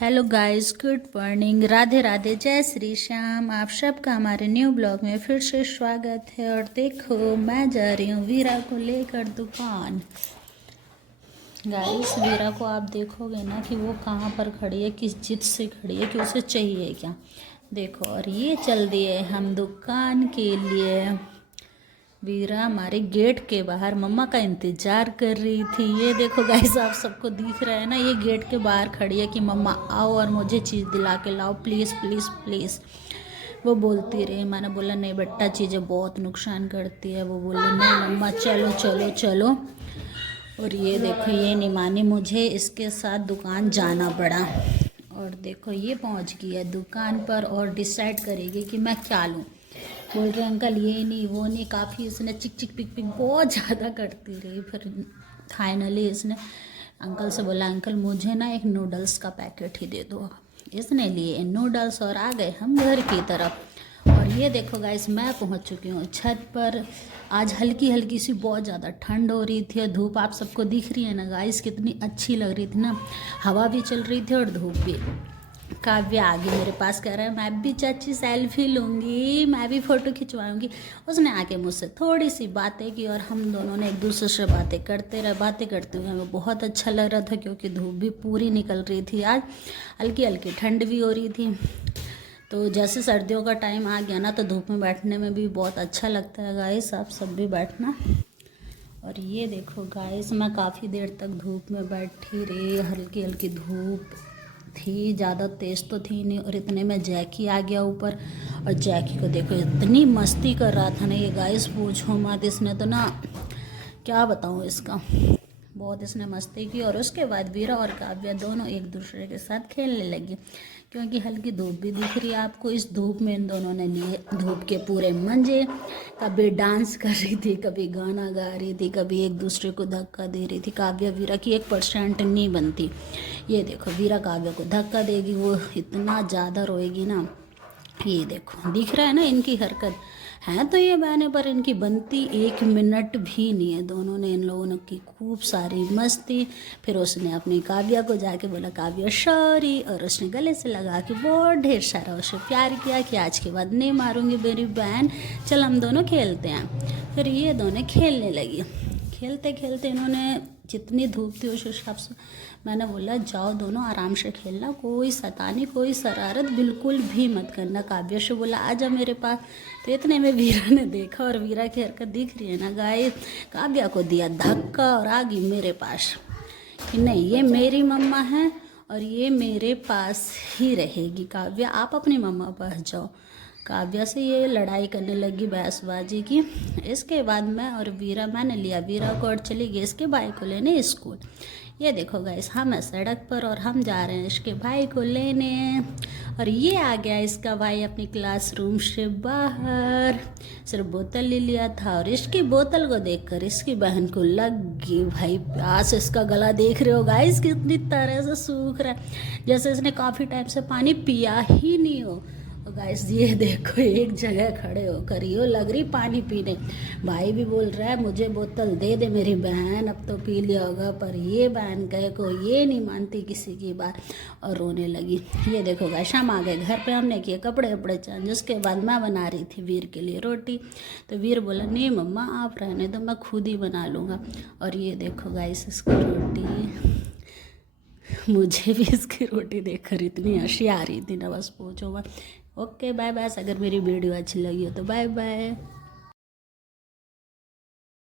Hello guys, good morning, Radhe Radhe, जय श्री श्याम। आप सबका हमारे न्यू ब्लॉग में फिर से स्वागत है। और देखो, मैं जा रही हूँ वीरा को लेकर दुकान। गाइस, वीरा को आप देखोगे ना कि वो कहाँ पर खड़ी है, किस जिद से खड़ी है, कि उसे चाहिए क्या। देखो, और ये चल दिए हम दुकान के लिए। वीरा हमारे गेट के बाहर मम्मा का इंतजार कर रही थी। ये देखो गाइस, आप सबको दिख रहा है ना, ये गेट के बाहर खड़ी है कि मम्मा आओ और मुझे चीज़ दिला के लाओ, प्लीज़ प्लीज़ प्लीज़। वो बोलती रही, मैंने बोला नहीं बेटा, चीज़ें बहुत नुकसान करती है। वो बोली नहीं मम्मा, चलो चलो चलो। और ये देखो, ये नहीं मानी, मुझे इसके साथ दुकान जाना पड़ा। और देखो, ये पहुंच गई है दुकान पर और डिसाइड करेगी कि मैं क्या लूँ। बोल रहे अंकल ये नहीं वो नहीं, काफ़ी इसने चिक चिक पिक पिक बहुत ज़्यादा करती रही। फिर फाइनली इसने अंकल से बोला, अंकल मुझे ना एक नूडल्स का पैकेट ही दे दो। इसने लिए नूडल्स और आ गए हम घर की तरफ। और ये देखो गाइस, मैं पहुंच चुकी हूँ छत पर। आज हल्की हल्की सी बहुत ज़्यादा ठंड हो रही थी और धूप आप सबको दिख रही है ना गाइस, कितनी अच्छी लग रही थी ना। हवा भी चल रही थी और धूप भी। काव्य आगे मेरे पास कह रहा है मैं भी चाची सेल्फी लूँगी, मैं भी फ़ोटो खिंचवाऊँगी। उसने आके मुझसे थोड़ी सी बातें की और हम दोनों ने एक दूसरे से बातें करते रहे। बातें करते हुए हमें बहुत अच्छा लग रहा था, क्योंकि धूप भी पूरी निकल रही थी। आज हल्की हल्की ठंड भी हो रही थी। तो जैसे सर्दियों का टाइम आ गया ना, तो धूप में बैठने में भी बहुत अच्छा लगता है गाइस, आप सब भी बैठना। और ये देखो गाइस, मैं काफ़ी देर तक धूप में बैठी रही। हल्की हल्की धूप थी, ज़्यादा तेज़ तो थी नहीं। और इतने में जैकी आ गया ऊपर। और जैकी को देखो, इतनी मस्ती कर रहा था ना ये गाइस, पूछो मत। इसने तो ना, क्या बताऊँ इसका, बहुत इसने मस्ती की। और उसके बाद वीरा और काव्या दोनों एक दूसरे के साथ खेलने लगी, क्योंकि हल्की धूप भी दिख रही है आपको। इस धूप में इन दोनों ने लिए धूप के पूरे मज़े। कभी डांस कर रही थी, कभी गाना गा रही थी, कभी एक दूसरे को धक्का दे रही थी। काव्या वीरा की 1% नहीं बनती। ये देखो, वीरा काव्या को धक्का देगी, वो इतना ज़्यादा रोएगी ना। ये देखो, दिख रहा है ना इनकी हरकत है। तो ये बहनें, पर इनकी बनती 1 मिनट भी नहीं है। दोनों ने, इन लोगों ने की खूब सारी मस्ती। फिर उसने अपनी काव्या को जाके बोला काव्या सॉरी, और उसने गले से लगा के बहुत ढेर सारा उसे प्यार किया कि आज के बाद नहीं मारूंगी मेरी बहन, चल हम दोनों खेलते हैं। फिर ये दोनों खेलने लगी। खेलते खेलते इन्होंने, जितनी धूप थी उस हिसाब से मैंने बोला जाओ दोनों आराम से खेलना, कोई शैतानी कोई शरारत बिल्कुल भी मत करना। काव्या से बोला आजा मेरे पास। तो इतने में वीरा ने देखा, और वीरा की हरकत दिख रही है ना गाइस, काव्या को दिया धक्का और आ गई मेरे पास कि नहीं ये मेरी मम्मा है और ये मेरे पास ही रहेगी। काव्या आप अपनी मम्मा पास जाओ। काव्या से ये लड़ाई करने लगी, बहसबाजी की। इसके बाद मैं और वीरा, मैंने लिया वीरा को और चली गई इसके भाई को लेने स्कूल। ये देखो गाइस, हम है सड़क पर और हम जा रहे हैं इसके भाई को लेने। और ये आ गया इसका भाई अपनी क्लासरूम से बाहर, सिर्फ बोतल ले लिया था। और इसकी बोतल को देखकर इसकी बहन को लग गई भाई प्यास। इसका गला देख रहे हो गाइस, कितनी तरह से सूख रहा है, जैसे इसने काफ़ी टाइम से पानी पिया ही नहीं हो। गाइस ये देखो, एक जगह खड़े होकर यो लग रही पानी पीने। भाई भी बोल रहा है मुझे बोतल दे दे मेरी बहन, अब तो पी लिया होगा। पर ये बहन कहे को ये नहीं मानती किसी की बात, और रोने लगी। ये देखो गाइस, हम आ गए घर पे, हमने किए कपड़े वपड़े चेंज। उसके बाद मैं बना रही थी वीर के लिए रोटी। तो वीर बोला नहीं मम्मा आप रहने दो, मैं खुद ही बना लूँगा। और ये देखो गाइस, इसकी रोटी, मुझे भी इसकी रोटी देखकर इतनी हंसी आ रही थी ना, बस पूछो मत। Okay bye bye. अगर मेरी वीडियो अच्छी लगी हो तो बाय बाय।